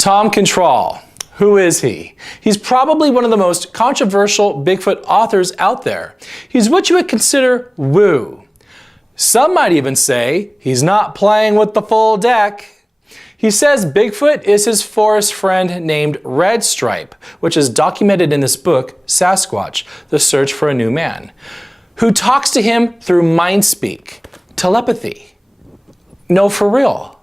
Thom Cantrall. Who is he? He's probably one of the most controversial Bigfoot authors out there. He's what you would consider woo. Some might even say he's not playing with the full deck. He says Bigfoot is his forest friend named Red Stripe, which is documented in this book, Sasquatch, The Search for a New Man, who talks to him through mind speak, telepathy. No, for real.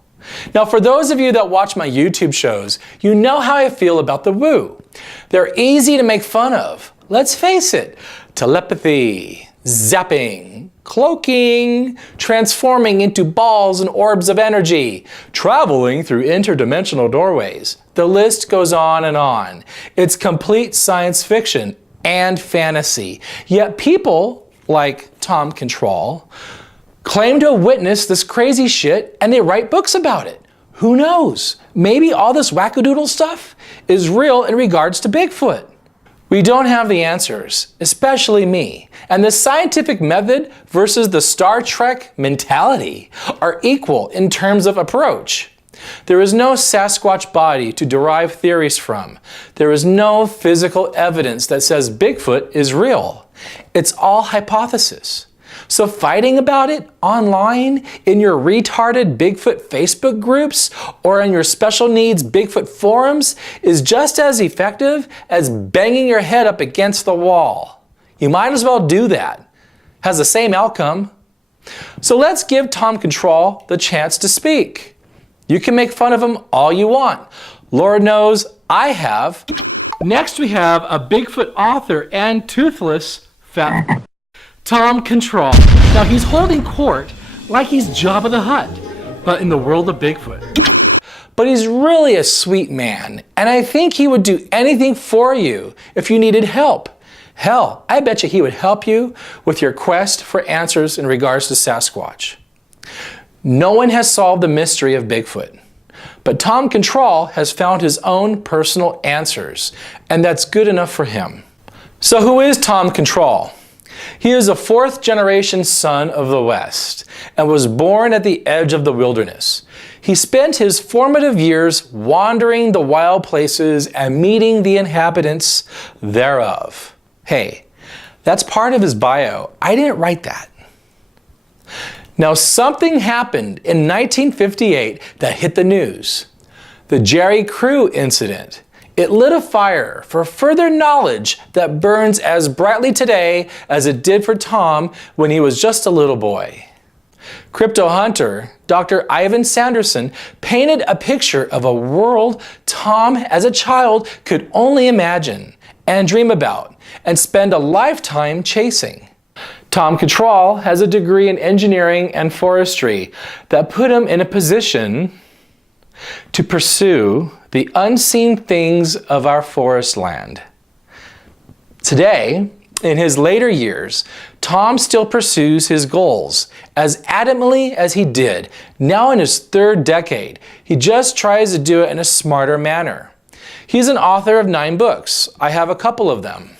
Now, for those of you that watch my YouTube shows, you know how I feel about the woo. They're easy to make fun of. Let's face it, telepathy, zapping, cloaking, transforming into balls and orbs of energy, traveling through interdimensional doorways. The list goes on and on. It's complete science fiction and fantasy. Yet people like Thom Cantrall claim to have witnessed this crazy shit and they write books about it. Who knows? Maybe all this wackadoodle stuff is real in regards to Bigfoot. We don't have the answers, especially me. And the scientific method versus the Star Trek mentality are equal in terms of approach. There is no Sasquatch body to derive theories from. There is no physical evidence that says Bigfoot is real. It's all hypothesis. So fighting about it online, in your retarded Bigfoot Facebook groups, or in your special needs Bigfoot forums is just as effective as banging your head up against the wall. You might as well do that. Has the same outcome. So let's give Thom Cantrall the chance to speak. You can make fun of him all you want. Lord knows I have. Next we have a Bigfoot author and toothless fat Thom Cantrall. Now he's holding court like he's Jabba the Hutt, but in the world of Bigfoot. But he's really a sweet man, and I think he would do anything for you if you needed help. Hell, I bet you he would help you with your quest for answers in regards to Sasquatch. No one has solved the mystery of Bigfoot, but Thom Cantrall has found his own personal answers, and that's good enough for him. So who is Thom Cantrall? He is a fourth-generation son of the West and was born at the edge of the wilderness. He spent his formative years wandering the wild places and meeting the inhabitants thereof. Hey, that's part of his bio. I didn't write that. Now, something happened in 1958 that hit the news. The Jerry Crew incident. It lit a fire for further knowledge that burns as brightly today as it did for Thom when he was just a little boy. Crypto hunter Dr. Ivan Sanderson painted a picture of a world Thom as a child could only imagine and dream about and spend a lifetime chasing. Thom Cantrall has a degree in engineering and forestry that put him in a position to pursue the unseen things of our forest land. Today, in his later years, Thom still pursues his goals as adamantly as he did. Now in his third decade, he just tries to do it in a smarter manner. He's an author of 9 books. I have a couple of them,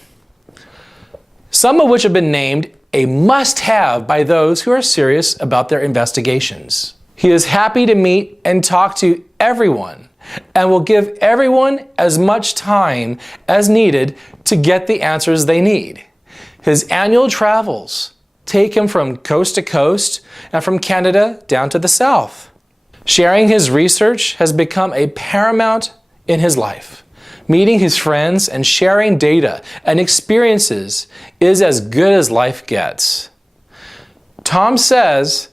some of which have been named a must-have by those who are serious about their investigations. He is happy to meet and talk to everyone and will give everyone as much time as needed to get the answers they need. His annual travels take him from coast to coast and from Canada down to the South. Sharing his research has become a paramount in his life. Meeting his friends and sharing data and experiences is as good as life gets. Thom says,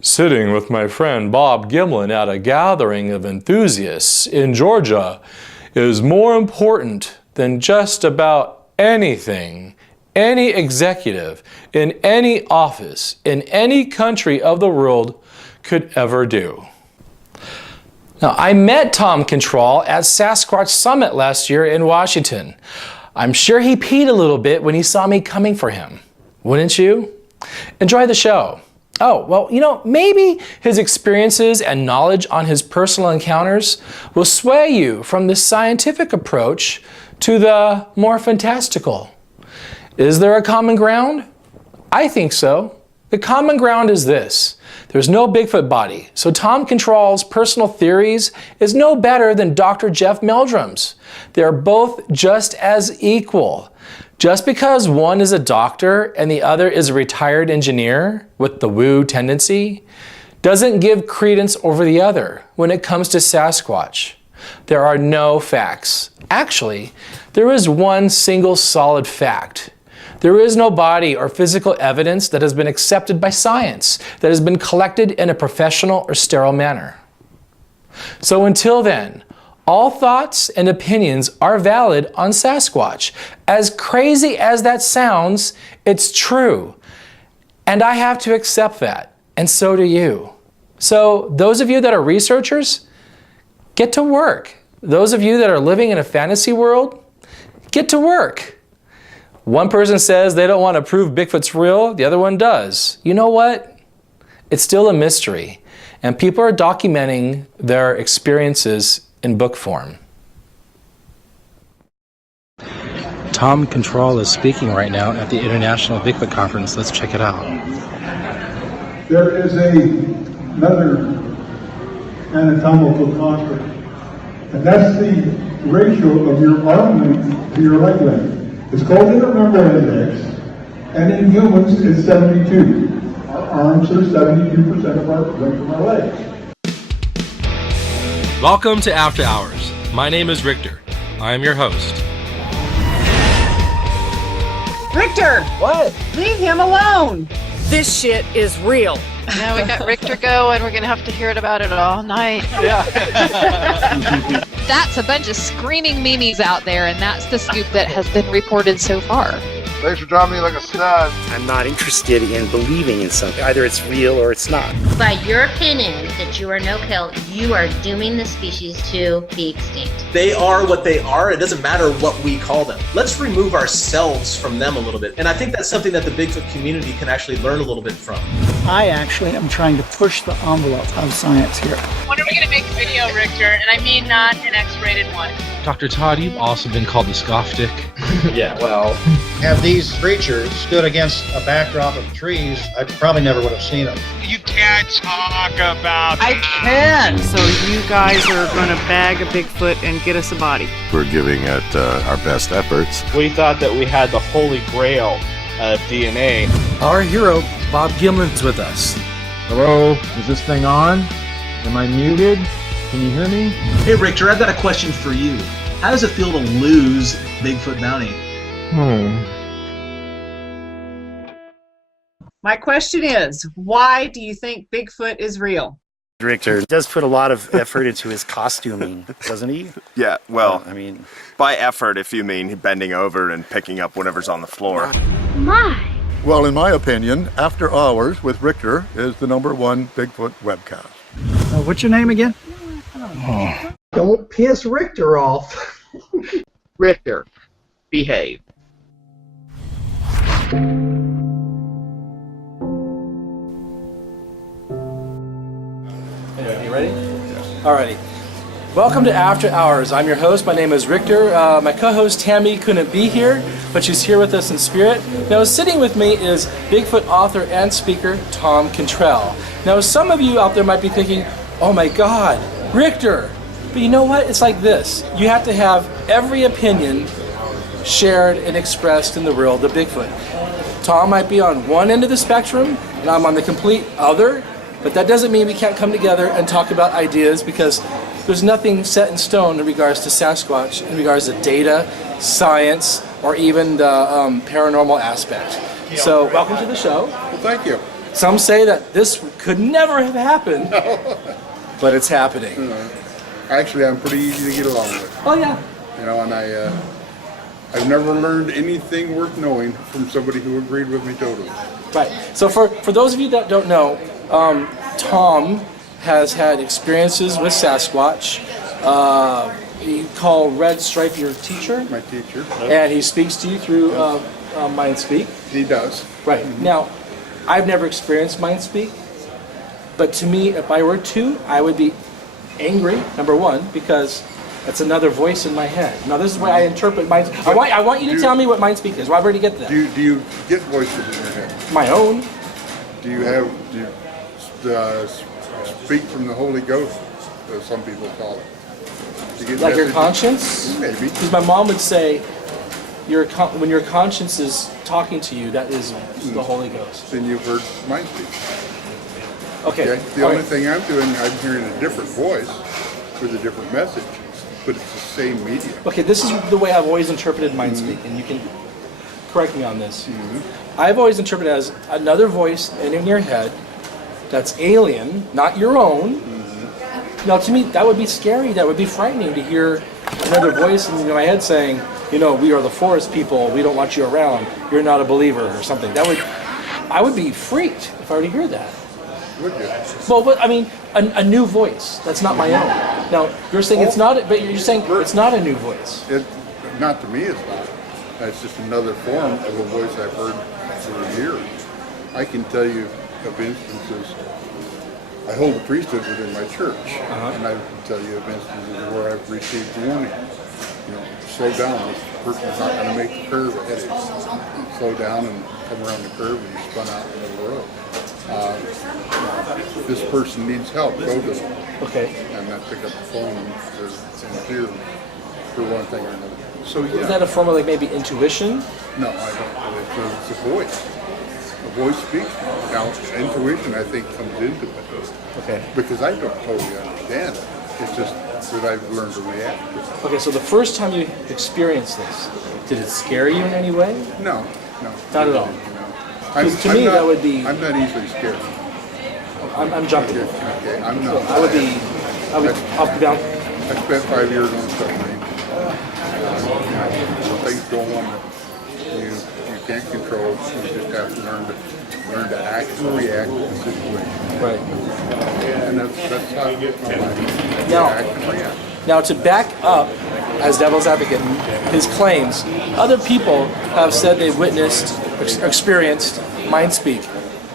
"Sitting with my friend Bob Gimlin at a gathering of enthusiasts in Georgia is more important than just about anything any executive in any office in any country of the world could ever do." Now, I met Thom Cantrall at Sasquatch Summit last year in Washington. I'm sure he peed a little bit when he saw me coming for him. Wouldn't you? Enjoy the show. Oh, well, maybe his experiences and knowledge on his personal encounters will sway you from the scientific approach to the more fantastical. Is there a common ground? I think so. The common ground is this. There's no Bigfoot body, so Thom Cantrall's personal theories is no better than Dr. Jeff Meldrum's. They are both just as equal. Just because one is a doctor and the other is a retired engineer with the woo tendency doesn't give credence over the other when it comes to Sasquatch. There are no facts. Actually, there is one single solid fact. There is no body or physical evidence that has been accepted by science, that has been collected in a professional or sterile manner. So until then, all thoughts and opinions are valid on Sasquatch. As crazy as that sounds, it's true. And I have to accept that, and so do you. So those of you that are researchers, get to work. Those of you that are living in a fantasy world, get to work. One person says they don't want to prove Bigfoot's real, the other one does. You know what? It's still a mystery, and people are documenting their experiences in book form. Thom Cantrall is speaking right now at the International Bigfoot Conference. Let's check it out. There is another anatomical constant, and that's the ratio of your arm length to your leg length. It's called intermembrane index, and in humans it's 72. Our arms are 72% of our length of our legs. Welcome to After Hours. My name is Rictor. I am your host. Rictor! What? Leave him alone! This shit is real. Now we got Rictor going. We're gonna have to hear about it all night. Yeah. That's a bunch of screaming memes out there, and that's the scoop that has been reported so far. Thanks for dropping me like a stud. I'm not interested in believing in something. Either it's real or it's not. By your opinion that you are no-kill, you are dooming the species to be extinct. They are what they are. It doesn't matter what we call them. Let's remove ourselves from them a little bit. And I think that's something that the Bigfoot community can actually learn a little bit from. I actually am trying to push the envelope of science here. When are we going to make a video, Rictor? And I mean not an X-rated one. Dr. Todd, you've also been called the scoff dick. Yeah, well. Have these creatures stood against a backdrop of trees, I probably never would have seen them. You can't talk about I can! So you guys are going to bag a Bigfoot and get us a body. We're giving it our best efforts. We thought that we had the holy grail of DNA. Our hero, Bob Gimlin's with us. Hello, is this thing on? Am I muted? Can you hear me? Hey, Rictor, I've got a question for you. How does it feel to lose Bigfoot bounty? My question is, why do you think Bigfoot is real? Rictor does put a lot of effort into his costuming, doesn't he? Yeah, well, I mean, by effort, if you mean bending over and picking up whatever's on the floor. My! Well, in my opinion, After Hours with Rictor is the #1 Bigfoot webcast. What's your name again? Don't piss Rictor off. Rictor, behave. Anyway, you ready? Yes. Alrighty. Welcome to After Hours. I'm your host. My name is Rictor. My co-host Tammy couldn't be here, but she's here with us in spirit. Now, sitting with me is Bigfoot author and speaker Thom Cantrall. Now, some of you out there might be thinking, oh my God, Rictor. But you know what? It's like this. You have to have every opinion shared and expressed in the world of Bigfoot. Thom might be on one end of the spectrum, and I'm on the complete other, but that doesn't mean we can't come together and talk about ideas, because there's nothing set in stone in regards to Sasquatch, in regards to data, science, or even the paranormal aspect. So, welcome to the show. Well, thank you. Some say that this could never have happened, but it's happening. Actually, I'm pretty easy to get along with. Oh yeah. You know, and I've never learned anything worth knowing from somebody who agreed with me totally. Right. So for those of you that don't know, Thom has had experiences with Sasquatch. You call Red Stripe your teacher? My teacher. And he speaks to you through MindSpeak? He does. Right. Now, I've never experienced MindSpeak, but to me, if I were to, I would be angry, number one, because that's another voice in my head. Now, this is why I interpret MindSpeak. I want you to tell me what MindSpeak is. Well, I've already get that. Do you get voices in your head? My own. Do you speak from the Holy Ghost, as some people call it. Like your conscience? Maybe. Because my mom would say, when your conscience is talking to you, that is the Holy Ghost. Then you've heard mind speak. Okay. The only thing I'm doing, I'm hearing a different voice with a different message, but it's the same medium. Okay, this is the way I've always interpreted mind speak, and you can correct me on this. I've always interpreted it as another voice in your head that's alien, not your own. Now, to me, that would be scary. That would be frightening to hear another voice in my head saying, we are the forest people. We don't want you around. You're not a believer or something. I would be freaked if I were to hear that. Would you? Well, but I mean, a new voice. That's not my own. Now, you're saying it's not, but you're saying it's not a new voice. Not to me, it's not. It's just another form of a voice I've heard for years. I can tell you of instances. I hold a priesthood within my church, and I can tell you of instances where I've received warning. Slow down. This person's not going to make the curve ahead of you. Slow down and come around the curve, and you spun out in the road. This person needs help. Go to them. Okay. And then pick up the phone and fear for one thing or another. So yeah. Is that a form of like maybe intuition? No, I don't. It's a voice. A voice speaks. Now, intuition, I think, comes into it. Okay. Because I don't totally understand it. It's just that I've learned to react to it. Okay, so the first time you experienced this, did it scare you in any way? No. Not at all. Because to me, that would be. I'm not easily scared. I'm jumping. Okay, I'm not. I would up and down. I spent 5 years on a submarine. Things go on that you can't control. You just have to learn to act and react to the situation. Right. And that's how you act and react. Now, to back up, as devil's advocate, his claims, other people have said they've experienced mind speak.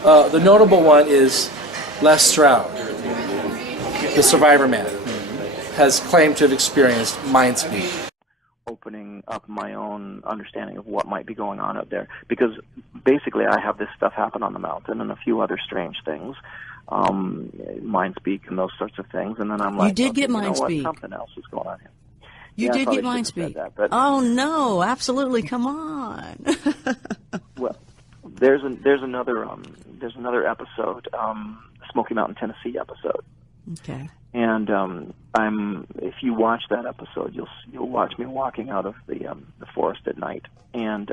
The notable one is Les Stroud, the survivor man, has claimed to have experienced mind speak. Opening up my own understanding of what might be going on out there, because basically I have this stuff happen on the mountain and a few other strange things, mind speak and those sorts of things, and then I'm like, you did get mind speak. Something else is going on here. You did get mind speak. Oh no, absolutely! Come on. Well, there's another episode, Smoky Mountain, Tennessee episode. Okay. And if you watch that episode, you'll watch me walking out of the forest at night, and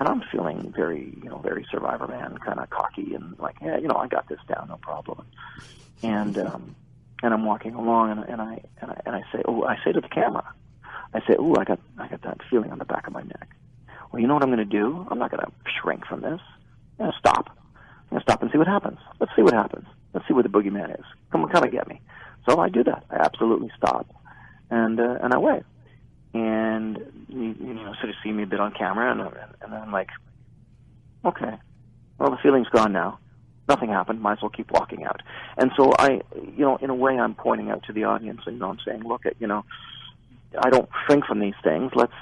I'm feeling very survivor man, kind of cocky and like, yeah, I got this down, no problem. And I'm walking along, and I say, I say to the camera, I say, I got that feeling on the back of my neck. Well, you know what I'm going to do? I'm not going to shrink from this. I'm going to stop. I'm going to stop and see what happens. Let's see what happens. Let's see where the boogeyman is. Come and get me. So I do that. I absolutely stop, and I wait. And you sort of see me a bit on camera, and I'm like, okay, well, the feeling's gone now. Nothing happened. Might as well keep walking out. And so in a way, I'm pointing out to the audience, and I'm saying, look, I don't shrink from these things. Let's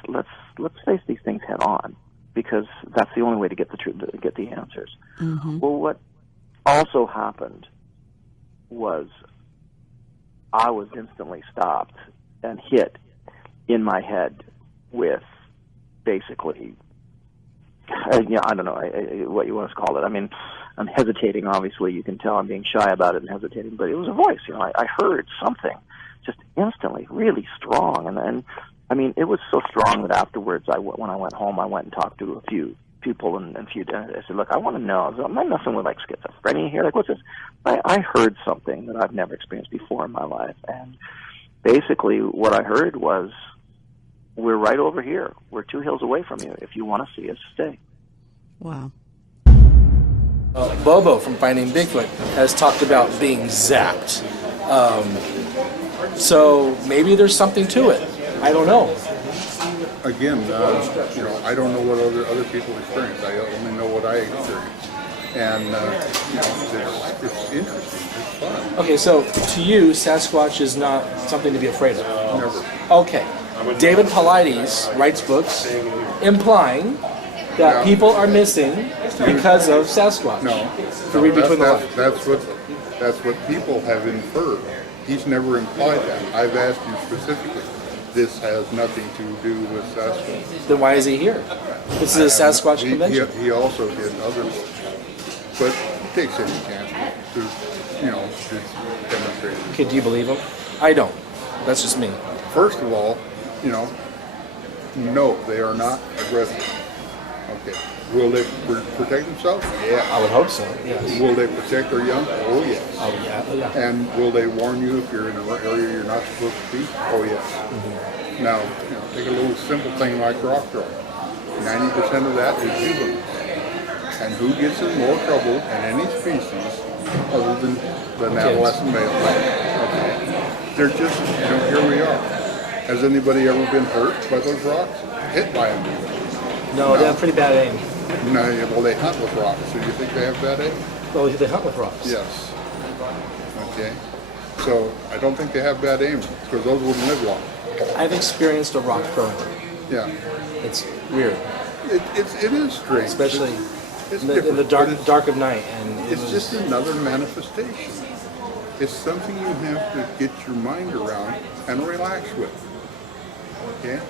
face these things head on, because that's the only way to get the truth, to get the answers. Mm-hmm. Well, what also happened was I was instantly stopped and hit in my head with basically, I don't know what you want to call it. I mean, I'm hesitating. Obviously, you can tell I'm being shy about it and hesitating, but it was a voice. I heard something just instantly, really strong, and I mean, it was so strong that afterwards, when I went home, I went and talked to a few people and I said, look, I want to know, am I messing with like schizophrenia here? Like, what's this? I heard something that I've never experienced before in my life, and basically what I heard was, we're right over here. We're 2 hills away from you. If you want to see us, stay. Wow. Bobo from Finding Bigfoot has talked about being zapped. So maybe there's something to it. I don't know. Again, I don't know what other people experience. I only know what I experience. And, it's interesting. It's fun. Okay, so to you, Sasquatch is not something to be afraid of? Never. Okay. David Paulides writes books implying that people are missing because of Sasquatch. No. To read between the lines. That's what That's what people have inferred. He's never implied that. I've asked you specifically. This has nothing to do with Sasquatch. Then why is he here? This is a Sasquatch convention. He also did others, but he takes any chance to demonstrate. Okay, do you believe him? I don't. That's just me. First of all, no, they are not aggressive. Okay. Will they protect themselves? Yeah. I would hope so, yes. Will they protect their young? Oh, yes. Oh, yeah. And will they warn you if you're in an area you're not supposed to be? Oh, yes. Mm-hmm. Now, take a little simple thing like rock throwing. 90% of that is juveniles. And who gets in more trouble than any species other than an adolescent male? Okay. They're just, here we are. Has anybody ever been hurt by those rocks? Hit by them even? No, they have pretty bad aim. No, well, they hunt with rocks. So you think they have bad aim? Well, they hunt with rocks. Yes. Okay. So I don't think they have bad aim because those wouldn't live long. I've experienced a rock throwing. Yeah. It's weird. It is strange. Especially it's in the dark of night. And it's just another manifestation. It's something you have to get your mind around and relax with. Okay?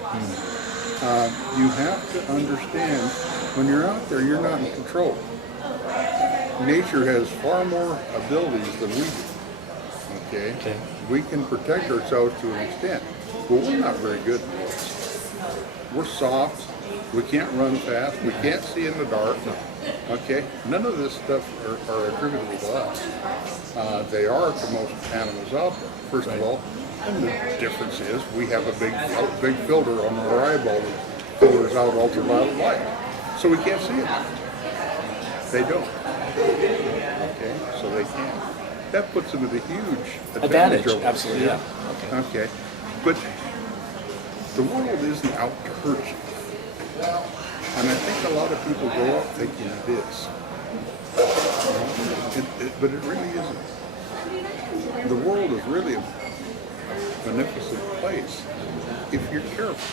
You have to understand when you're out there, you're not in control. Nature has far more abilities than we do. Okay? We can protect ourselves to an extent, but we're not very good at this. We're soft. We can't run fast. We can't see in the dark. Okay? None of this stuff are attributable to us. They are to most animals out there, first of all. And the difference is we have a big filter on our eyeball that filters out ultraviolet light. So we can't see it. They don't. Okay? So they can. That puts them at a huge advantage. Absolutely, yeah. Okay. But the world isn't out to hurt you. And I think a lot of people grow up thinking it is. But it really isn't. The world is really a beneficent place if you're careful.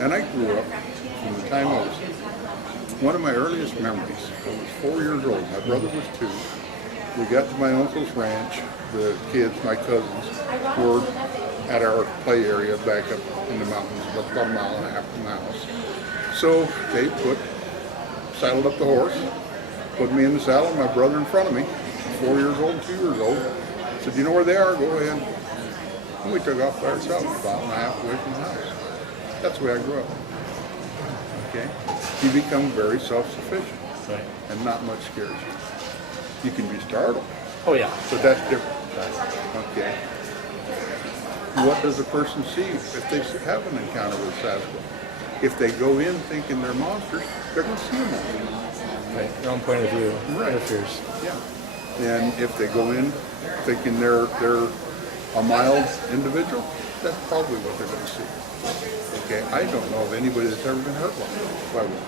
And I grew up from the time I was, one of my earliest memories, I was 4 years old, my brother was 2. We got to my uncle's ranch, the kids, my cousins, were at our play area back up in the mountains, about a mile and a half from the house. So they saddled up the horse, put me in the saddle, and my brother in front of me, 4 years old, 2 years old, said, you know where they are? Go ahead. And we took off by ourselves, about a mile and a half away from the house. That's the way I grew up. Okay? You become very self-sufficient, right, and not much scares you. You can be startled. Oh, yeah. But that's different. Okay. What does a person see if they have an encounter with Sasquatch? If they go in thinking they're monsters, they're going to see a monster. Right. Their own point of view. Right. Interferes. Yeah. And if they go in thinking they're a mild individual, that's probably what they're going to see. Okay. I don't know of anybody that's ever been hurt by one.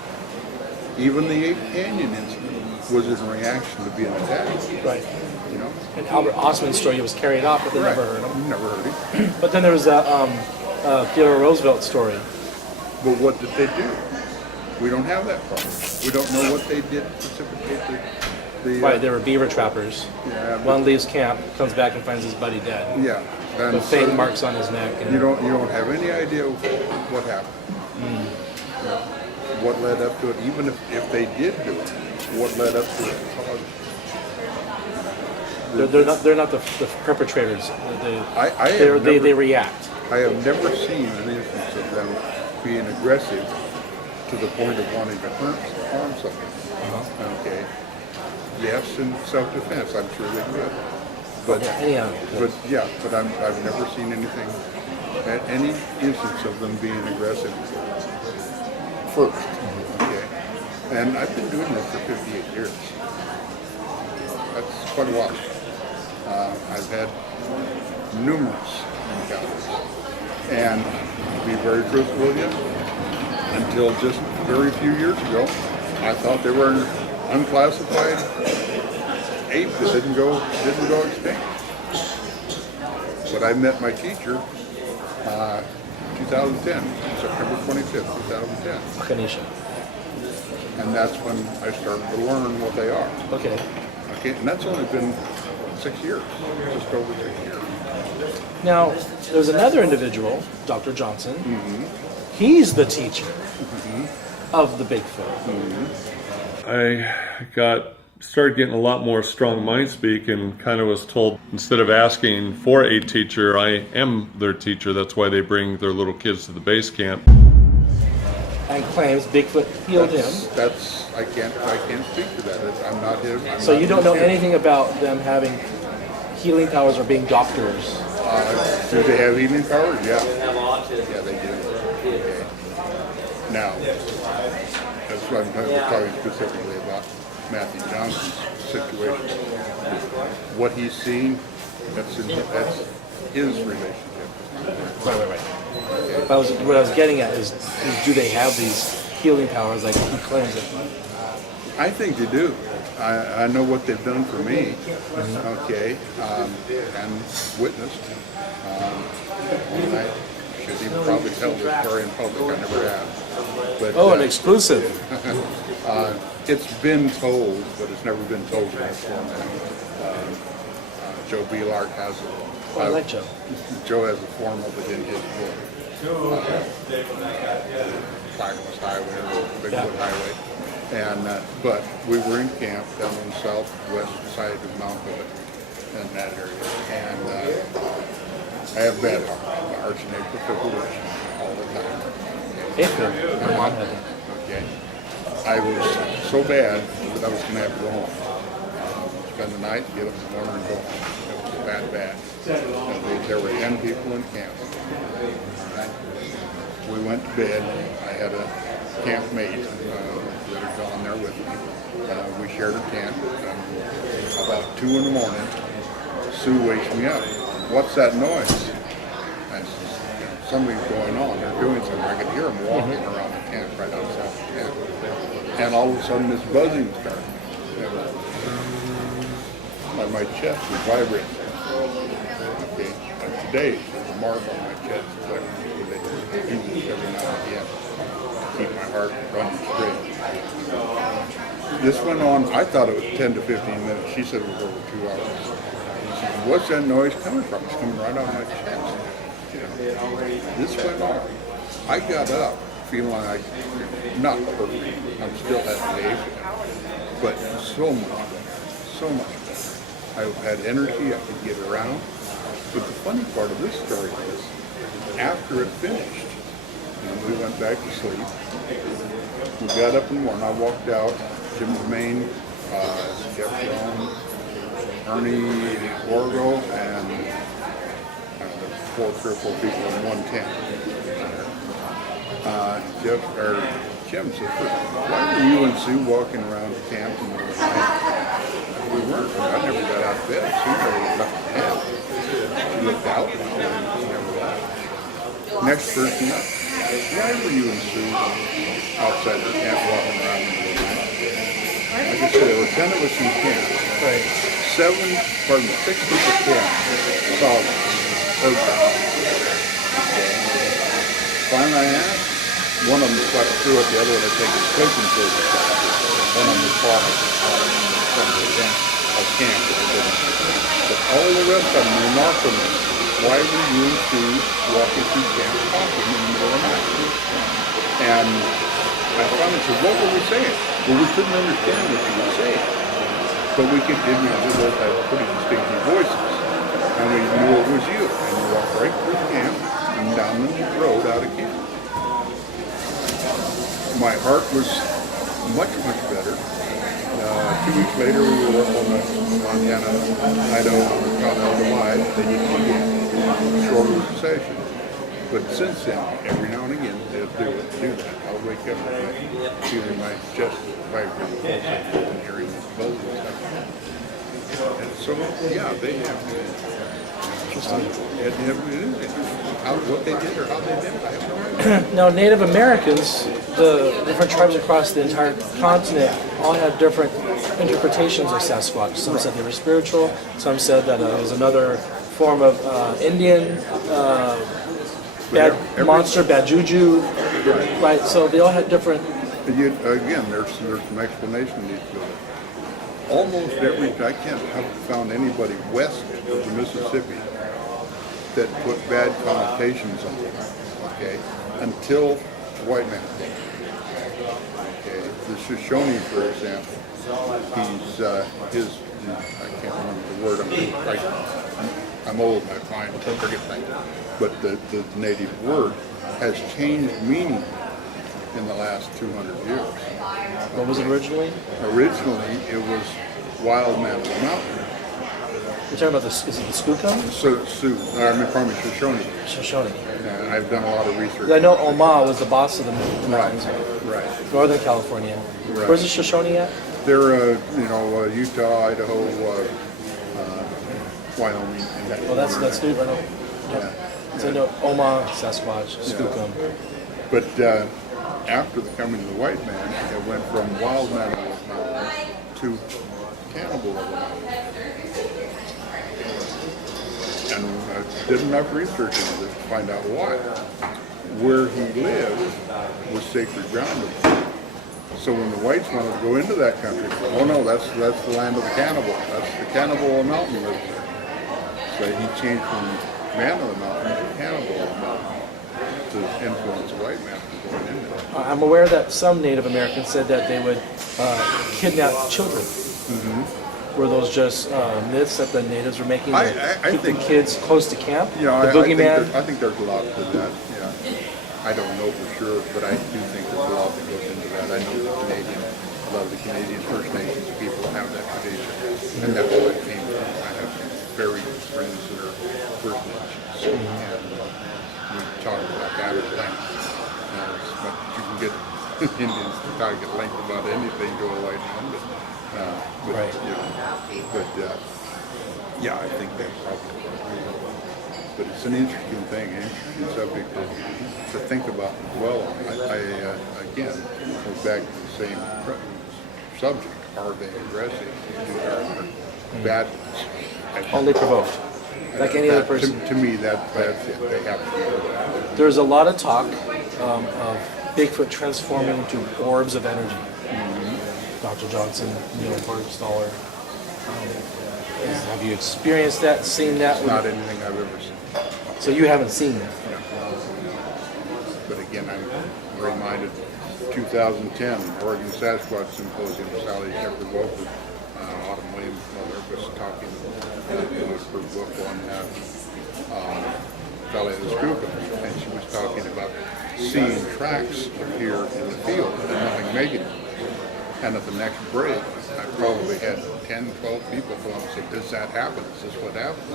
Even the Ape Canyon incident was in reaction to being attacked. Right. You know? And Albert Osman's story, he was carried off, but they never heard him. Never heard him. But then there was that Theodore Roosevelt story. But what did they do? We don't have that part. We don't know what they did to precipitate the Right, there were beaver trappers. Yeah, one leaves camp, comes back and finds his buddy dead. Yeah. And with faint marks on his neck. And you don't have any idea what happened. You know, what led up to it, even if they did do it, what led up to it. They're not the perpetrators. They react. I have never seen an instance of them being aggressive to the point of wanting to harm somebody. Okay. Yes, in self-defense, I'm sure they would. But I've never seen anything, any instance of them being aggressive first. Okay. And I've been doing this for 58 years. That's quite a while. I've had numerous encounters. And to be very truthful with you, until just very few years ago, I thought they were an unclassified ape that didn't go extinct. But I met my teacher 2010, September 25th, 2010. Akanisha. And that's when I started to learn what they are. Okay. And that's only been 6 years, just over 6 years. Now, there's another individual, Dr. Johnson. He's the teacher of the Bigfoot. I started getting a lot more strong mind speak and kind of was told, instead of asking for a teacher, I am their teacher. That's why they bring their little kids to the base camp. And claims Bigfoot healed him. I can't speak to that. I'm not him. So you don't know anything about them having healing powers or being doctors? Do they have healing powers? Yeah. Yeah, they do. Okay. Now, that's what I'm talking specifically about Matthew Johnson's situation. What he's seen, that's his relationship. Right. Okay. What I was getting at is do they have these healing powers like he claims it? I think they do. I know what they've done for me, okay, and witnessed. And I should even probably tell the story in public. I never have. But, an exclusive. It's been told, but it's never been told in that format. Joe Beelart has it. I like Joe. Joe has a form of it in his book. Clackamas Highway or Bigfoot Highway. And but we were in camp down on the southwest side of Mount Hood in that area, and I have bad heart. My heart's an ache for pollution all the time. Okay. I was so bad that I was going to have to go home. Spend the night, get up in the morning, and go home. It was bad. There were 10 people in camp. We went to bed. I had a camp mate that had gone there with me. We shared a tent. About 2 in the morning, Sue wakes me up. What's that noise? I said, something's going on. They're doing something. I could hear them walking around the tent right outside the tent. And all of a sudden, this buzzing started. My chest was vibrating. Okay, and today, there's a mark on my chest. Where they use it every now and again. Keep my heart running straight. This went on, I thought it was 10 to 15 minutes. She said it was over 2 hours. She said, what's that noise coming from? It's coming right out of my chest. This went on. I got up feeling like, not perfect. I'm still at the age, but so much better. I had energy, I could get around. But the funny part of this story is, after it finished, we went back to sleep. We got up in the morning. I walked out. Jim Maine, Jeff Brown, Ernie Orgo, and 3 or 4 people in one tent. Jim said, why were you and Sue walking around the camp in the middle of the night? We weren't. I never got out of bed. Sue never left the camp. She looked out and she never left. Next person up. Why were you and Sue outside the camp walking around in the middle of the night? Like I said, there were 10 of us in camp. Right. 6 people camp saw them. Heard them. Finally I asked. One of them slept through it, the other one had taken sleeping pills. One of them was falling from the tent of camp. But all the rest of them remarked on this. Why were you and Sue walking through camp talking in the middle of the night? And I finally said, what were we saying? Well, we couldn't understand what you were saying. But we could, they both had pretty distinctive voices. And we knew it was you. And you walked right through the camp and down the road out of camp. My heart was much better. 2 weeks later, we were up on the Montana-Idaho Continental Divide. They did it again, shorter session. But since then, every now and again, they'll do that. I'll wake up at night, feeling my chest vibrating and hearing this buzz and stuff. And so, yeah, they have what they did or how they did it, I have no idea. Now, Native Americans, the different tribes across the entire continent, all had different interpretations of Sasquatch. Some said they were spiritual. Some said that it was another form of Indian monster, bad juju. Right. So they all had different. Again, there's some explanation needs to it. almost I can't have found anybody west of the Mississippi that put bad connotations on it, okay, until the white man came. Okay, the Shoshone, for example, I can't remember the word, I'm old, I forget things, but the native word has changed meaning in the last 200 years. What was it originally? Originally, it was wild man of the mountain. You're talking about is it the Skookum? Pardon me, Shoshone. Shoshone. I've done a lot of research. I know Omaha was the boss of the mountains. Right. Northern California. Right. Where's the Shoshone at? They're, Utah, Idaho, Wyoming. Well, that's new. I know. Yeah. So I know Omaha, Sasquatch, Skookum. But after the coming of the white man, it went from wild man of the mountain to cannibal of the mountain. And I did enough research into this to find out why. Where he lived was sacred ground. So when the whites wanted to go into that country, oh no, that's the land of the cannibal. That's the cannibal of the mountain lives there. So he changed from man of the mountain to cannibal of the mountain to influence the white man from going into it. I'm aware that some Native Americans said that they would kidnap children. Mm-hmm. Were those just myths that the natives were making to keep the think kids close to camp? Yeah, the boogeyman? I think there's a lot to that, yeah. I don't know for sure, but I do think there's a lot that goes into that. I know a lot of the Canadian First Nations people have that tradition, and that's where it came from. I have very good friends that are First Nations, and we talk about that at length. But you can get Indians to talk at length about anything to a white man, I think that probably. But it's an interesting thing, an interesting subject to think about and dwell on. Again, goes back to the same subject. Are they aggressive? Are bad ones? Only provoked, like any other person. To me, that's it. They have to be provoked. There's a lot of talk of Bigfoot transforming into orbs of energy. Dr. Johnson, Neil Bergstaller. Have you experienced that, seen that? It's not anything I've ever seen. So you haven't seen that? No. But again, I'm reminded 2010 Oregon Sasquatch Symposium, Sally Shepherd-Wolford, Autumn Williams' mother, was talking about her book on Valley of the Skookum, and she was talking about seeing tracks appear in the field and nothing making them. And at the next break, I probably had 10, 12 people come up and say, does that happen? Is this what happens? I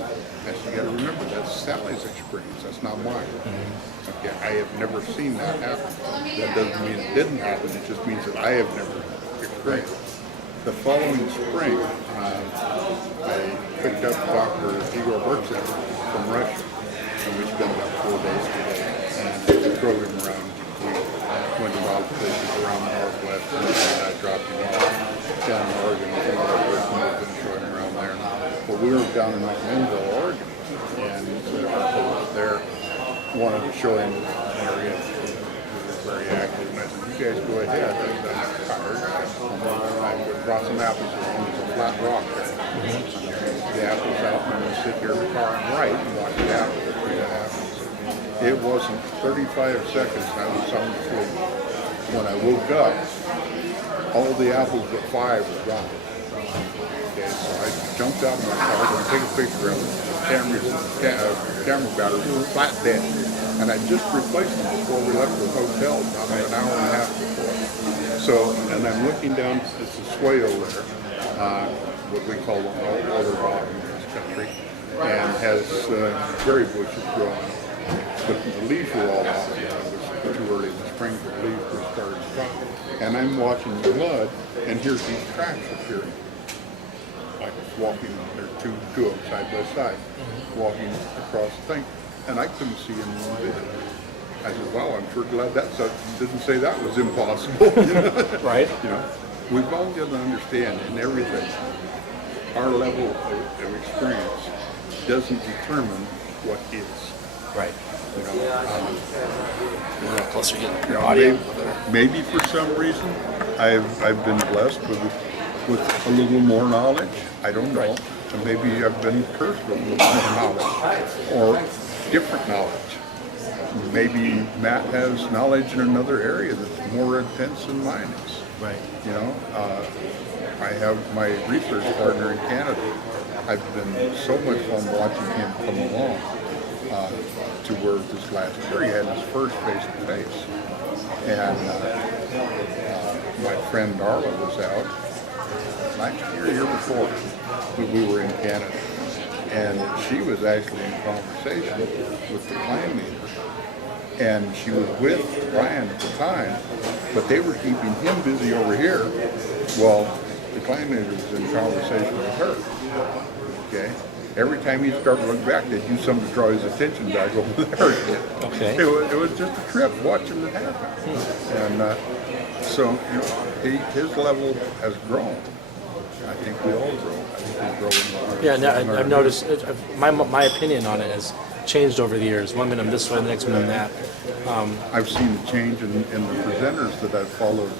said, you got to remember, that's Sally's experience. That's not mine. Okay, I have never seen that happen. That doesn't mean it didn't happen. It just means that I have never experienced it. The following spring, I picked up Dr. Igor Burtsev from Russia, and we spent about 4 days today. And we drove him around. We went to wild places around the Northwest, and I dropped him off down in Oregon. And we were going to show him around there. Well, we were down in Linville, Oregon, and our folks there wanted to show him an area that was very active. And I said, you guys go ahead. I'm tired. I brought some apples along. There's a flat rock there. The apples out, and I'm going to sit here in the car and write and watch the apples. It wasn't 35 seconds and I was sound asleep. When I woke up, all the apples but 5 were gone. Okay, so I jumped out of my car and take a picture of it. Camera battery was flat dead. And I just replaced them before we left the hotel, about an hour and a half before. So, and I'm looking down, it's a swale there, what we call the water bottom in this country, and has berry bushes growing. But the leaves were all off. It was too early in the spring for the leaves were starting to drop. And I'm watching the blood, and here's these tracks appearing. Like walking, there are two of them side by side, walking across the thing. And I couldn't see in one bit. I said, wow, I'm sure glad that didn't say that was impossible. Right. You know, we've all got to understand in everything, our level of experience doesn't determine what is. Right. You know, closer to your audio. Maybe for some reason, I've been blessed with with a little more knowledge. I don't know. And maybe I've been cursed with a little more knowledge or different knowledge. Maybe Matt has knowledge in another area that's more intense than mine is. Right. You know, I have my research partner in Canada. I've been so much fun watching him come along to where this last year he had his first face-to-face. And my friend Darla was out last year before when we were in Canada. And she was actually in conversation with the clan leader. And she was with Brian at the time, but they were keeping him busy over here while the clan leader was in conversation with her. Okay? Every time he'd start to look back, they'd do something to draw his attention back over there again. Okay. It was just a trip watching it happen. And so, you know, his level has grown. I think we all grow. I think we grow. Yeah, no, I've noticed, my opinion on it has changed over the years. One minute I'm this way, the next minute I'm that. I've seen the change in the presenters that I've followed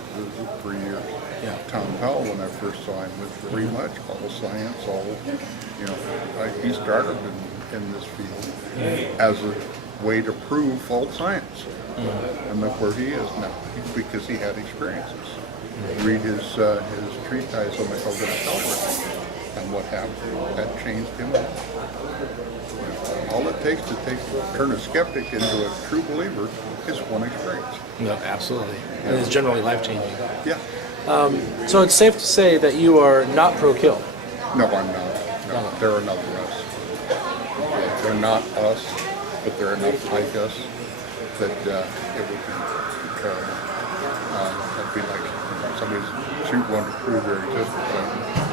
for years. Yeah. Thom Cantrall, when I first saw him, was very much all science, all, you know, he started in this field as a way to prove false science. And look where he is now, because he had experiences. Read his treatise on the coconut algorithm and what happened. That changed him. All it takes to turn a skeptic into a true believer is one experience. No, absolutely. And it's generally life-changing. Yeah. So it's safe to say that you are not pro-kill. No, I'm not. No, they're another us. They're not us, but they're enough like us that it would be terrible. That'd be like somebody's shoot one to prove their existence.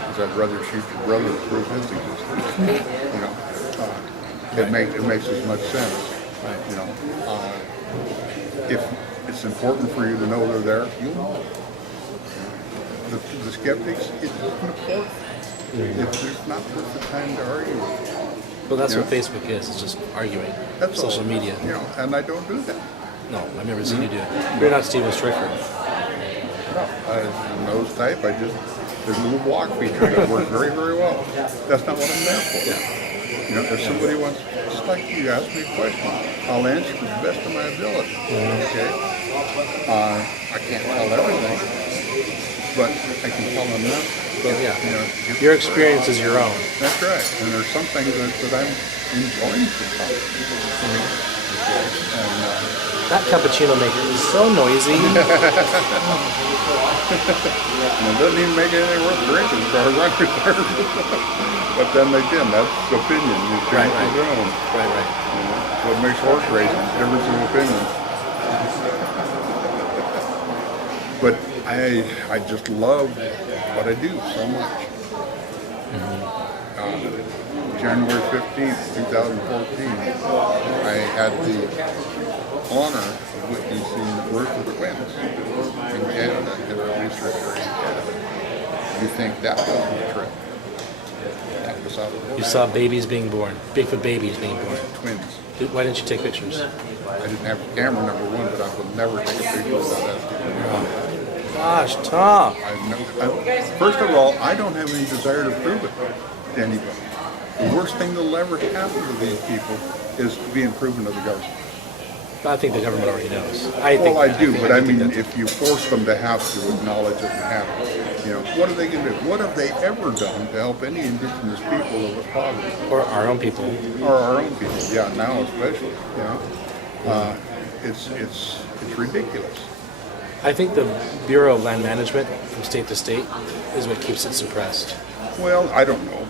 Because I'd rather shoot your brother to prove his existence. You know, it makes as much sense. You know, if it's important for you to know they're there, you'll know. The skeptics, it's important. It's not worth the time to argue. Well, that's what Facebook is. It's just arguing. That's social all. media. You know, and I don't do that. No, I've never seen you do it. You're not Steven Streufert. No, I'm nose type. There's a little block feature that works very, very well. That's not what I'm there for. Yeah. You know, if somebody wants, just like you ask me a question, I'll answer to the best of my ability. Okay? I can't tell everything, but I can tell enough. Yeah. You know, your experience is your own. That's right. And there's some things that I'm enjoying sometimes. And, that cappuccino maker is so noisy. And it doesn't even make anything worth drinking as far as I'm concerned. But then again, that's opinion. You change your own. Right. You know, so it makes horse racing, difference of opinion. But I just love what I do so much. January 15th, 2014, I had the honor of witnessing the birth of twins in Canada at a research area in Canada. You think that wasn't a trip? That was out of the You saw babies being born, Bigfoot babies being born. Twins. Why didn't you take pictures? I didn't have a camera, number one, but I would never take a picture without asking. Gosh, Tom. First of all, I don't have any desire to prove it to anybody. The worst thing that'll ever happen to these people is being proven to the government. I think the government already knows. I do, but I mean, if you force them to have to acknowledge it and have it, you know, what are they going to do? What have they ever done to help any indigenous people of the poverty? Or our own people. Or our own people, yeah, now especially, you know. It's ridiculous. I think the Bureau of Land Management from state to state is what keeps it suppressed. Well, I don't know.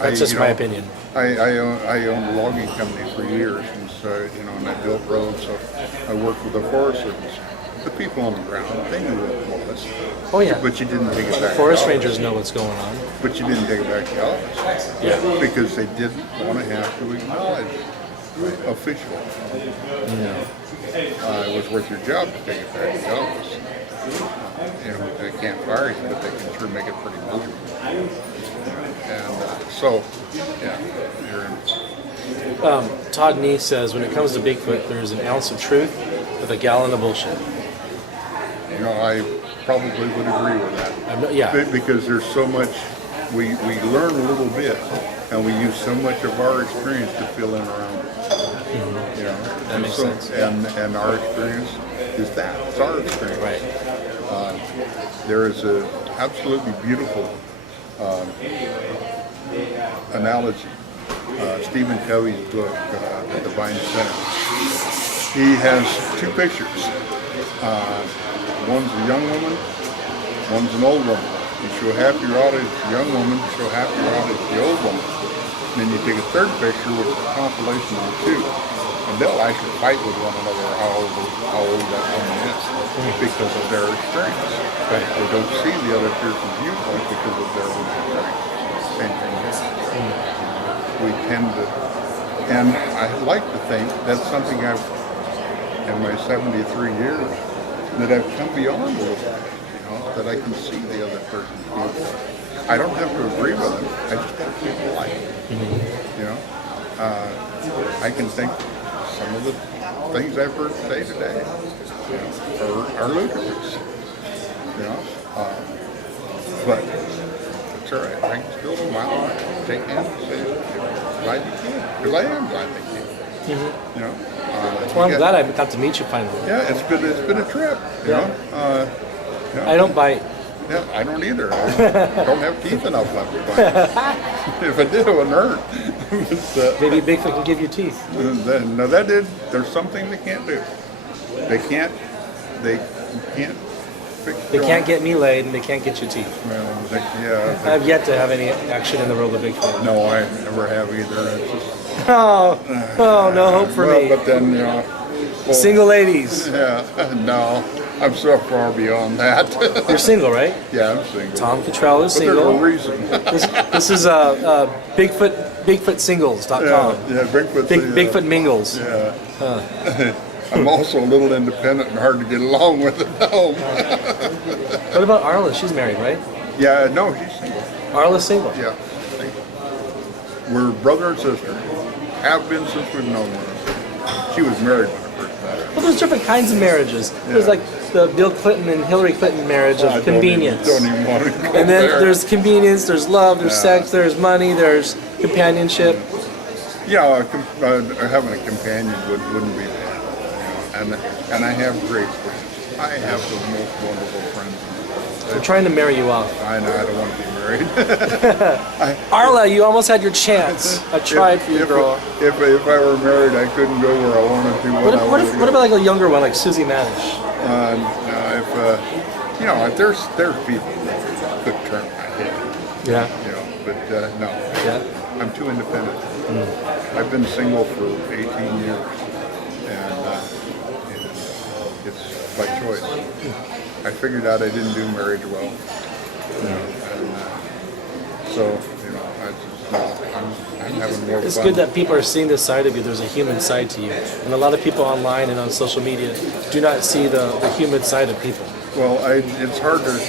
That's just my opinion. I owned a logging company for years, and so, you know, and I built roads, so I worked with the Forest Service. The people on the ground, they knew what it was. Oh yeah. But you didn't take it back. Forest rangers know what's going on. But you didn't take it back to the office. Yeah. Because they didn't want to have to acknowledge it officially. You know, it was worth your job to take it back to the office. You know, they can't fire you, but they can sure make it pretty miserable. And so, yeah, you're in. Todd Nee says, when it comes to Bigfoot, there's an ounce of truth with a gallon of bullshit. You know, probably would agree with that. Yeah. Because there's so much, we learn a little bit, and we use so much of our experience to fill in around it. Mm-hmm. You know, that makes sense. And our experience is that. It's our experience. Right. There is a absolutely beautiful analogy. Stephen Covey's book, The Divine Center. He has two pictures. One's a young woman, one's an old woman. You show half your audience the young woman, you show half your audience the old woman. And then you take a third picture, which is a compilation of the two. And they'll actually fight with one another how old that woman is because of their experience. Right. They don't see the other person's viewpoint because of their own experience. Same thing here. We tend to, and I like to think that's something I've, in my 73 years, that I've come beyond a little bit, you know, that I can see the other person's viewpoint. I don't have to agree with them, I just have to be polite, you know. I can think some of the things I've heard say today, you know, are ludicrous, you know, but it's all right. I can still smile, take hands and say, glad you can, because I am glad they can. You know. Well, I'm glad I got to meet you finally. Yeah, it's been a trip. You know. I don't bite. Yeah, I don't either. I don't have teeth enough left to bite. If I did, it wouldn't hurt. But, maybe Bigfoot can give you teeth. No, that did. There's something they can't do. They can't. They can't get me laid, and they can't get you teeth. Well, I've yet to have any action in the world of Bigfoot. No, I never have either. It's just, no hope for me. But then, you know, single ladies. Yeah, no, I'm so far beyond that. You're single, right? Yeah, I'm single. Thom Cantrall is single. There's a reason. this is BigfootSingles.com. Yeah, Bigfoot Mingles. Yeah. I'm also a little independent and hard to get along with at home. What about Arla? She's married, right? Yeah, no, she's single. Arla's single? Yeah, single. We're brother and sister. Have been since we've known one another. She was married when I first met her. Well, there's different kinds of marriages. Yeah. There's like the Bill Clinton and Hillary Clinton marriage of convenience. Don't even want to go and then there. There's convenience, there's love, there's sex, there's money, there's companionship. Yeah, having a companion wouldn't be bad. And I have great friends. I have the most wonderful friends in the world. I'm trying to marry you off. I know, I don't want to be married. Arla, you almost had your chance. I tried for you, girl. If I were married, I couldn't go where I wanted to. What about like a younger one, like Susie Manish? If there's people that could turn my head. Yeah. You know, but no. Yeah. I'm too independent. I've been single for 18 years. It's by choice. I figured out I didn't do marriage well, you know, and so you know, I'm having more fun. It's good that people are seeing this side of you. There's a human side to you, and a lot of people online and on social media do not see the human side of people. Well, it's hard to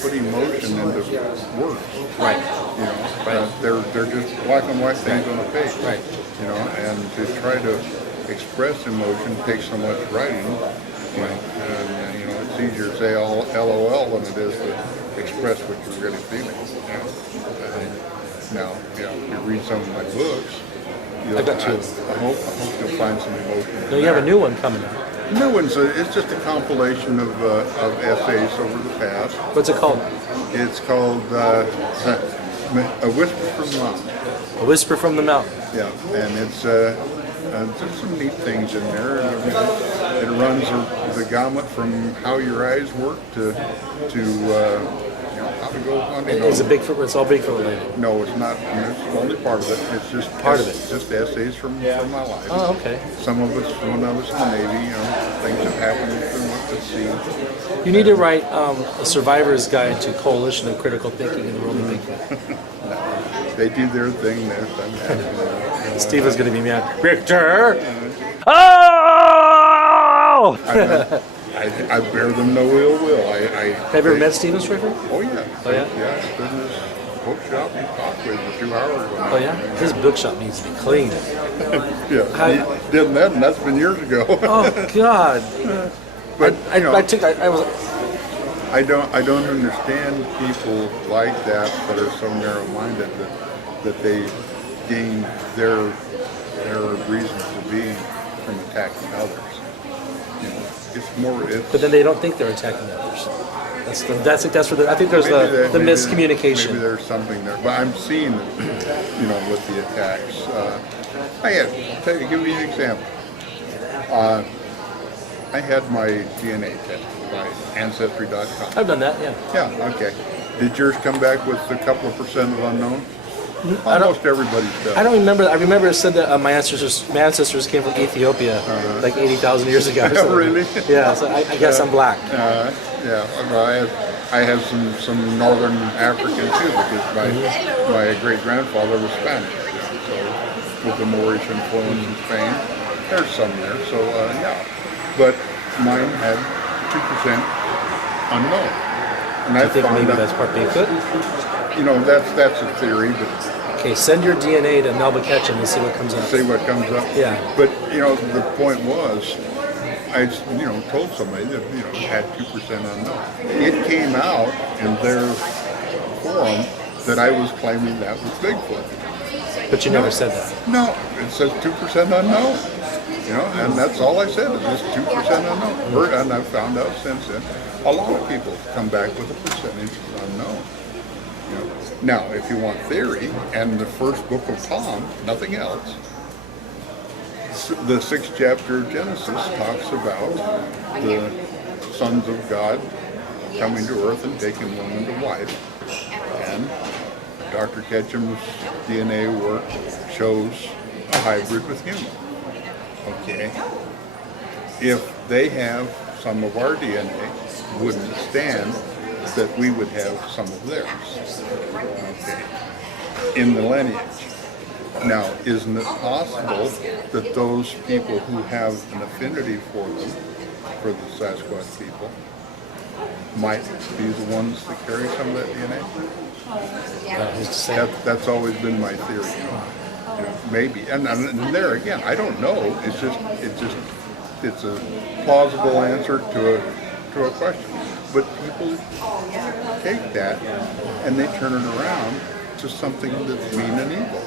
put emotion into words. Right. You know, right. They're just black and white things on a page. Right. You know, and to try to express emotion takes so much writing, you know, and you know, it's easier to say LOL than it is to express what you're really feeling. You know? Now, you know, if you read some of my books, I got two. I hope you'll find some emotion. No, you have a new one coming out. New one's it's just a compilation of essays over the past. What's it called? It's called A Whisper from the Mountain. A Whisper from the Mountain. Yeah, and it's there's some neat things in there. It runs the gamut from how your eyes work to you know, how to go hunting. Is it Bigfoot? It's all Bigfoot related. No, it's not. It's only part of it. It's just part of it. Just essays from my life. Oh, okay. Some of it's when I was in the Navy. You know, things that happened from what to see. You need to write a survivor's guide to coalition of critical thinking in the world of Bigfoot. They do their thing there. Steve is going to be mad. Rictor! Oh! I bear them no ill will. Have you ever met Steven Streufert? Oh, yeah. Oh, yeah? Yeah, stood in his bookshop and talked with him for 2 hours. Oh, yeah? His bookshop needs to be cleaned. Yeah, he did that, and that's been years ago. Oh, God. But, I I don't understand people like that are so narrow-minded that they gain their reason for being from attacking others. You know, it's more. But then they don't think they're attacking others. That's where I think there's the miscommunication. Maybe there's something there, but I'm seeing it, you know, with the attacks. Give me an example. I had my DNA tested by Ancestry.com. I've done that, yeah. Yeah, okay. Did yours come back with a couple of percent of unknown? Almost everybody's does. I don't remember. I remember it said that my ancestors came from Ethiopia like 80,000 years ago. Oh, really? Yeah, so I guess I'm black. Yeah, well, I have some northern African too, because my great-grandfather was Spanish. So with the Moorish influence in Spain, there's some there. So yeah, but mine had 2% unknown. And I think maybe that's part Bigfoot. You know, that's a theory, but okay, send your DNA to Melba Ketchum and see what comes up. See what comes up. Yeah. But you know, the point was, I told somebody that it had 2% unknown. It came out in their forum that I was claiming that was Bigfoot. But you never said that. No, it says 2% unknown. You know, and that's all I said, is just 2% unknown. And I've found out since then, a lot of people come back with a percentage unknown. You know? Now, if you want theory, and the first book of Thom, nothing else, the 6th chapter of Genesis talks about the sons of God coming to earth and taking woman to wife. And Dr. Ketchum's DNA work shows a hybrid with human. Okay. If they have some of our DNA, wouldn't stand that we would have some of theirs. Okay. In the lineage. Now, isn't it possible that those people who have an affinity for them, for the Sasquatch people, might be the ones that carry some of that DNA? That's always been my theory. You know, maybe, and there again, I don't know. It's a plausible answer to a question. But people take that and they turn it around to something that's mean and evil,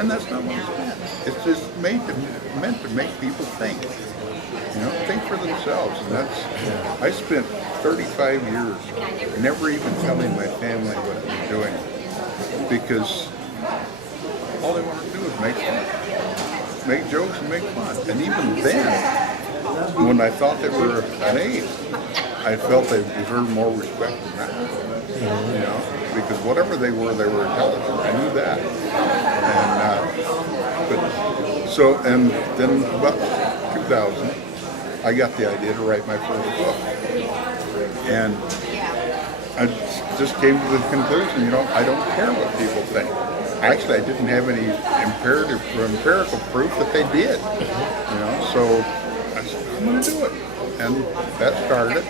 and that's not what it's meant. It's just meant to make people think. You know, think for themselves, and that's. I spent 35 years never even telling my family what I was doing, because all they want to do is make fun, make jokes and make fun. And even then, when I thought they were an ape, I felt they deserved more respect than that. You know, because whatever they were intelligent. I knew that. And then about 2000, I got the idea to write my first book, and I just came to the conclusion, I don't care what people think. Actually, I didn't have any empirical proof that they did. So I said, I'm going to do it, and that started it.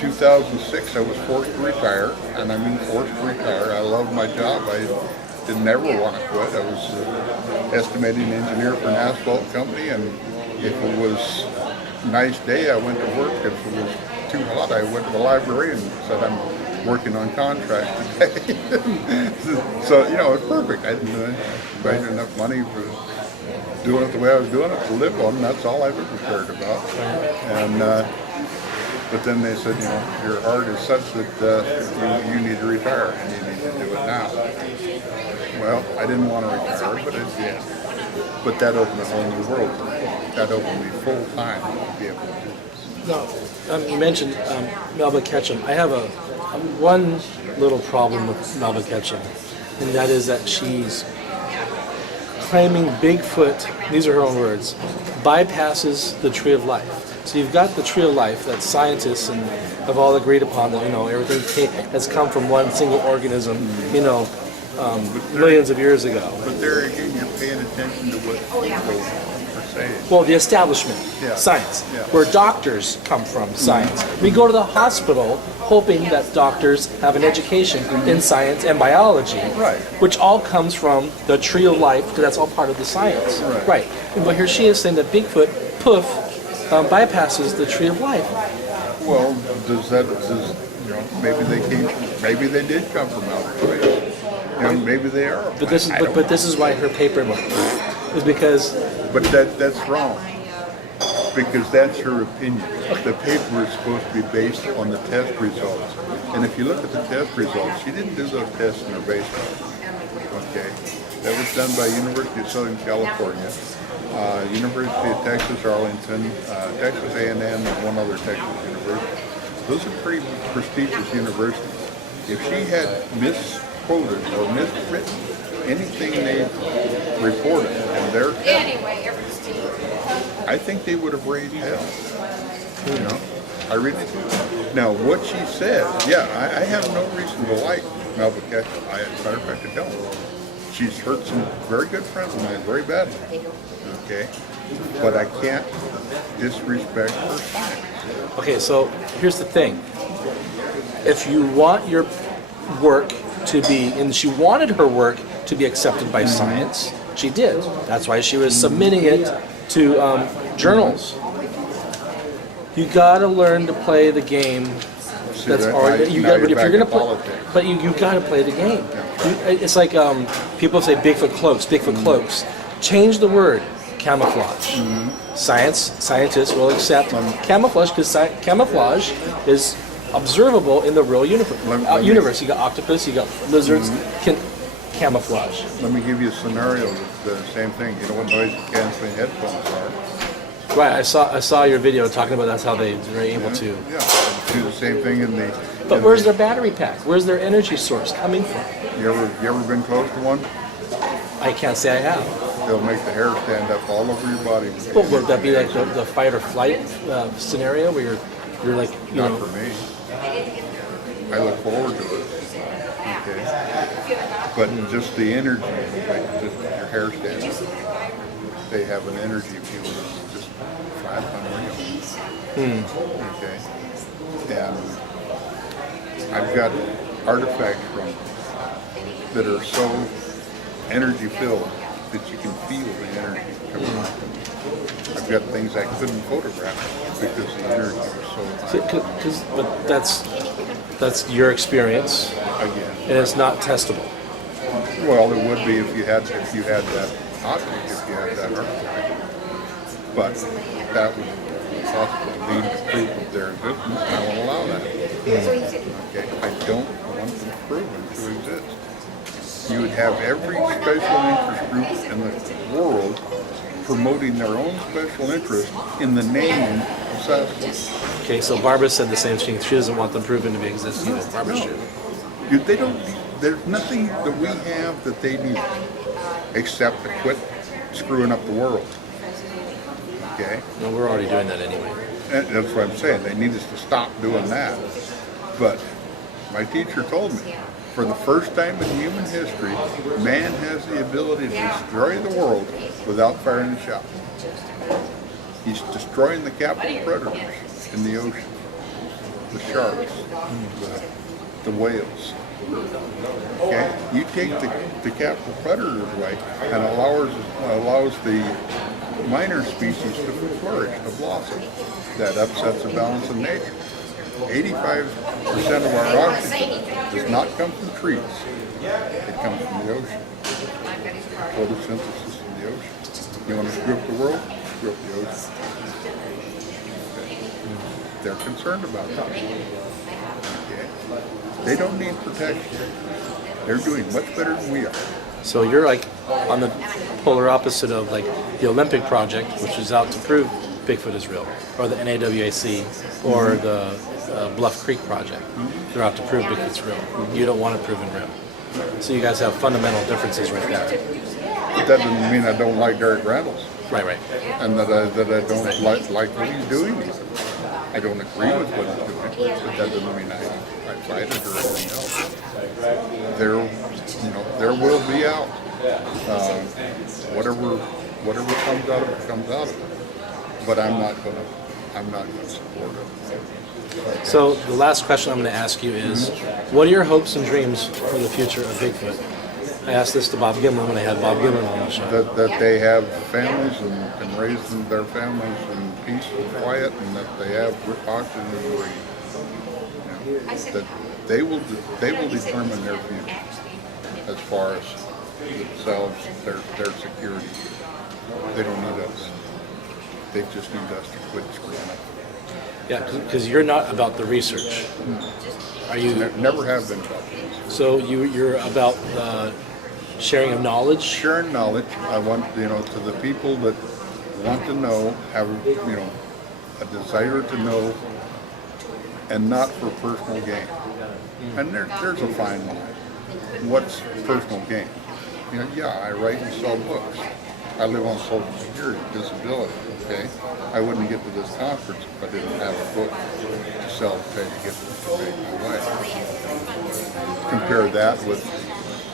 2006, I was forced to retire, and I mean forced to retire. I loved my job. I didn't ever want to quit. I was an estimating engineer for an asphalt company, and if it was a nice day, I went to work. If it was too hot, I went to the library and said, I'm working on contract today. So, it's perfect. I didn't made enough money for doing it the way I was doing it to live on, and that's all I've ever cared about. And but then they said, your heart is such that you need to retire, and you need to do it now. Well, I didn't want to retire, but I did. But that opened a whole new world to me. That opened me full time to be able to do this. No, you mentioned Melba Ketchum. I have one little problem with Melba Ketchum, and that is that she's claiming Bigfoot, these are her own words, bypasses the tree of life. So you've got the tree of life that scientists have all agreed upon that everything has come from one single organism, millions of years ago. But there again, you're paying attention to what people are saying. Well, the establishment, science, where doctors come from, science. We go to the hospital hoping that doctors have an education in science and biology, which all comes from the tree of life, because that's all part of the science. Right. But here she is saying that Bigfoot, bypasses the tree of life. Well, Maybe they did come from outer space. Maybe they are. But this is why her paper is because. But that's wrong. Because that's her opinion. The paper is supposed to be based on the test results. And if you look at the test results, she didn't do those tests in her basement. Okay? That was done by University of Southern California, University of Texas, Arlington, Texas A&M, and one other Texas university. Those are pretty prestigious universities. If she had misquoted or miswritten anything they reported in their test, I think they would have raised hell. I really do. Now, what she said, I have no reason to like Melba Ketchum. As a matter of fact, I don't. She's hurt some very good friends of mine very badly. Okay? But I can't disrespect her science. Okay, so here's the thing. If you want your work to be, and she wanted her work to be accepted by science, she did. That's why she was submitting it to journals. You gotta learn to play the game. That's already you got. But if you're gonna play, but you gotta play the game. It's like people say Bigfoot cloaks. Bigfoot cloaks. Change the word camouflage. Scientists will accept camouflage because camouflage is observable in the real universe. You got octopus, you got lizards, can camouflage. Let me give you a scenario. The same thing. You know what noise canceling headphones are? Right. I saw your video talking about that's how they were able to. Do the same thing in the. But where's their battery pack? Where's their energy source coming from? You ever been close to one? I can't say I have. They'll make the hair stand up all over your body. Well, would that be like the fight or flight scenario where you're like Not for me. I look forward to it. Okay. But just the energy, like just your hair stand up. They have an energy field that's just flat unreal. Okay. And I've got artifacts from that are so energy filled that you can feel the energy coming out. I've got things I couldn't photograph because the energy was so high. But that's your experience, again, and it's not testable. Well, it would be if you had that object, if you had that artifact. But that would possibly lead to proof of their existence, and I won't allow that. Okay, I don't want them proven to exist. You would have every special interest group in the world promoting their own special interest in the name of Sasquatch. Okay, so Barbara said the same thing. She doesn't want them proven to be existing. Barbara should. They don't. There's nothing that we have that they need except to quit screwing up the world. Okay? Well, we're already doing that anyway. And that's what I'm saying. They need us to stop doing that. But my teacher told me, for the first time in human history, man has the ability to destroy the world without firing a shot. He's destroying the capital predators in the ocean. The sharks, the whales. Okay? You take the capital predators away and allows the minor species to flourish, to blossom. That upsets the balance of nature. 85% of our oxygen does not come from trees. It comes from the ocean. Photosynthesis in the ocean. You want to screw up the world? Screw up the ocean. Okay. They're concerned about that. Okay. They don't need protection. They're doing much better than we are. So you're like on the polar opposite of like the Olympic Project, which is out to prove Bigfoot is real, or the NAWAC, or the Bluff Creek Project. They're out to prove Bigfoot's real. You don't want it proven real. So you guys have fundamental differences right there. But that doesn't mean I don't like Derek Randles. Right. And that I don't like what he's doing. I don't agree with what he's doing, but that doesn't mean I fight it or anything else. There will be out. Whatever comes out of it comes out of it. But I'm not gonna support it. So the last question I'm going to ask you is, what are your hopes and dreams for the future of Bigfoot? I asked this to Bob Gimlin when I had Bob Gimlin on the show. That they have families and can raise their families in peace and quiet, and that they have oxygen and breathe. that they will determine their future as far as themselves, their security. They don't need us. They just need us to quit screwing up. Yeah, because you're not about the research. Are you? Never have been about this. So you're about sharing of knowledge? Sharing knowledge. I want, to the people that want to know, have, a desire to know, and not for personal gain. And there's a fine line. What's personal gain? I write and sell books. I live on Social Security, disability, okay? I wouldn't get to this conference if I didn't have a book to sell to pay to get to pay my way. Compare that with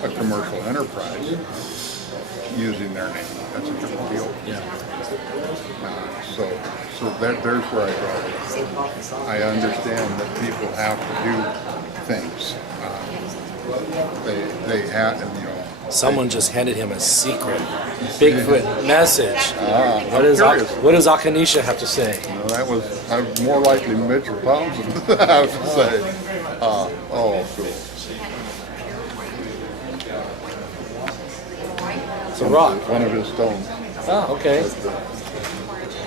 a commercial enterprise using their name. That's a different deal. Yeah. So there's where I go. I understand that people have to do things. They have, Someone just handed him a secret Bigfoot message. What does Akanisha have to say? That was more likely Mitch or Thompson, I would say. Cool. It's a rock. One of his stones. Oh, okay.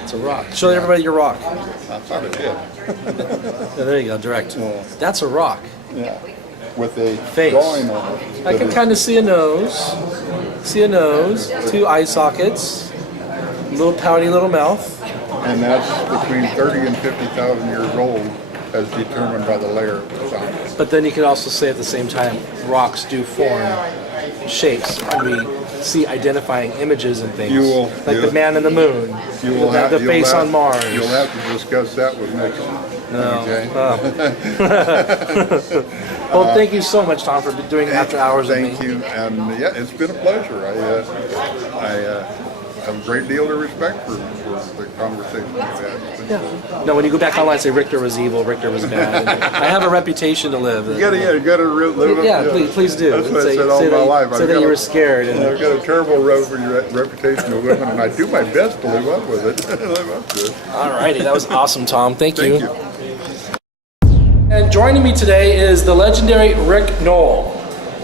It's a rock. Show everybody your rock. I thought it did. Yeah, there you go, direct. Yeah. That's a rock. Yeah. With a face drawing on it. I can kind of see a nose. See a nose, 2 eye sockets, little pouty little mouth. And that's between 30 and 50,000 years old as determined by the layer of the sun. But then you could also say at the same time, rocks do form shapes. And we see identifying images and things. Like the man in the moon, the face on Mars. You'll have to discuss that with Nick. No. Okay? Well, thank you so much, Tom, for doing After Hours with me. Thank you, and yeah, it's been a pleasure. I have a great deal of respect for the conversation we've had. Yeah. No, when you go back online, say Rictor was evil, Rictor was bad. I have a reputation to live. You gotta live up. Yeah, please do. That's what I said all my life. Say that you were scared. I've got a terrible reputation of living, and I do my best to live up with it. Live up to it. All righty, that was awesome, Tom. Thank you. Thank you. And joining me today is the legendary Rick Knoll.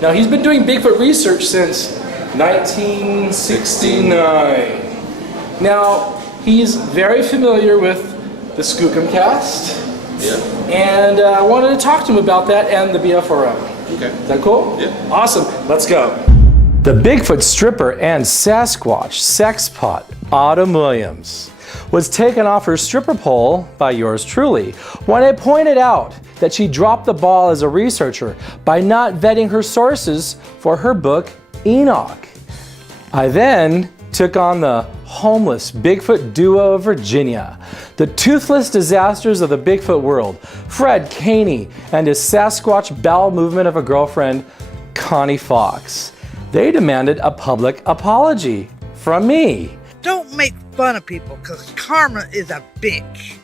Now, he's been doing Bigfoot research since 1969. Now, he's very familiar with the Skookum cast. Yeah. And I wanted to talk to him about that and the BFRO. Okay. Is that cool? Yeah. Awesome. Let's go. The Bigfoot stripper and Sasquatch sexpot, Autumn Williams, was taken off her stripper pole by yours truly when I pointed out that she dropped the ball as a researcher by not vetting her sources for her book, Enoch. I then took on the homeless Bigfoot duo of Virginia, the toothless disasters of the Bigfoot world, Fred Caney and his Sasquatch bowel movement of a girlfriend, Connie Fox. They demanded a public apology from me. Don't make fun of people, because karma is a bitch.